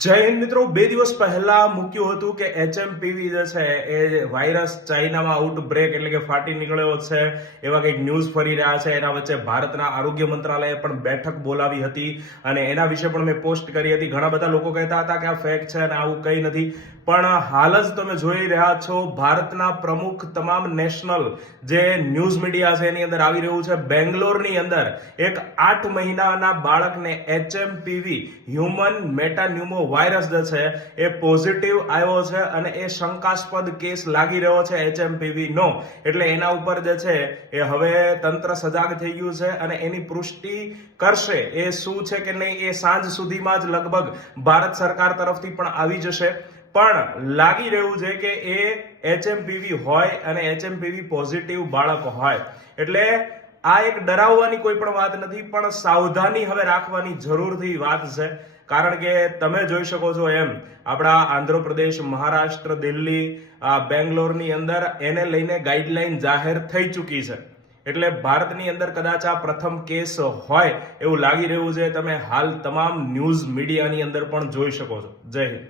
જય હિન્દ મિત્રો, 2 દિવસ પહેલા મૂક્યું હતું કે HMPV જે છે એ વાયરસ ચાઇનામાં આઉટબ્રેક એટલે કે ફાટી નીકળ્યો છે, એવા કંઈક ન્યૂઝ ફરી રહ્યા છે. એના વચ્ચે ભારતના આરોગ્ય મંત્રાલયે પણ બેઠક બોલાવી હતી અને એના વિશે પણ મેં પોસ્ટ કરી હતી. ઘણા બધા લોકો કહેતા હતા કે આ ફેક છે અને આવું કંઈ નથી, પણ હાલ જ તમે જોઈ રહ્યા છો ભારતના પ્રમુખ તમામ નેશનલ જે ન્યૂઝ મીડિયા છે એની અંદર આવી રહ્યું છે. બેંગ્લોરની અંદર એક 8 મહિનાના બાળકને HMPV હ્યુમન મેટાન્યુમો વાયરસ જે છે એ પોઝિટિવ આવ્યો છે અને એ શંકાસ્પદ કેસ લાગી રહ્યો છે HMPV નો. એટલે એના ઉપર જે છે એ હવે તંત્ર સજાગ થઈ ગયું છે અને એની પુષ્ટિ કરશે એ શું છે કે નહીં એ સાંજ સુધીમાં જ લગભગ ભારત સરકાર તરફથી પણ આવી જશે. પણ લાગી રહ્યું છે કે એ HMPV હોય અને HMPV પોઝિટિવ બાળક હોય. એટલે આ એક ડરાવવાની કોઈ પણ વાત નથી, પણ સાવધાની હવે રાખવાની જરૂરથી વાત છે. કારણ કે તમે જોઈ શકો છો એમ આપણા આંધ્રપ્રદેશ, મહારાષ્ટ્ર, દિલ્હી, બેંગ્લોરની અંદર એને લઈને ગાઈડલાઈન જાહેર થઈ ચૂકી છે. એટલે ભારતની અંદર કદાચ આ પ્રથમ કેસ હોય એવું લાગી રહ્યું છે. તમે હાલ તમામ ન્યૂઝ મીડિયાની અંદર પણ જોઈ શકો છો. જય હિન્દ.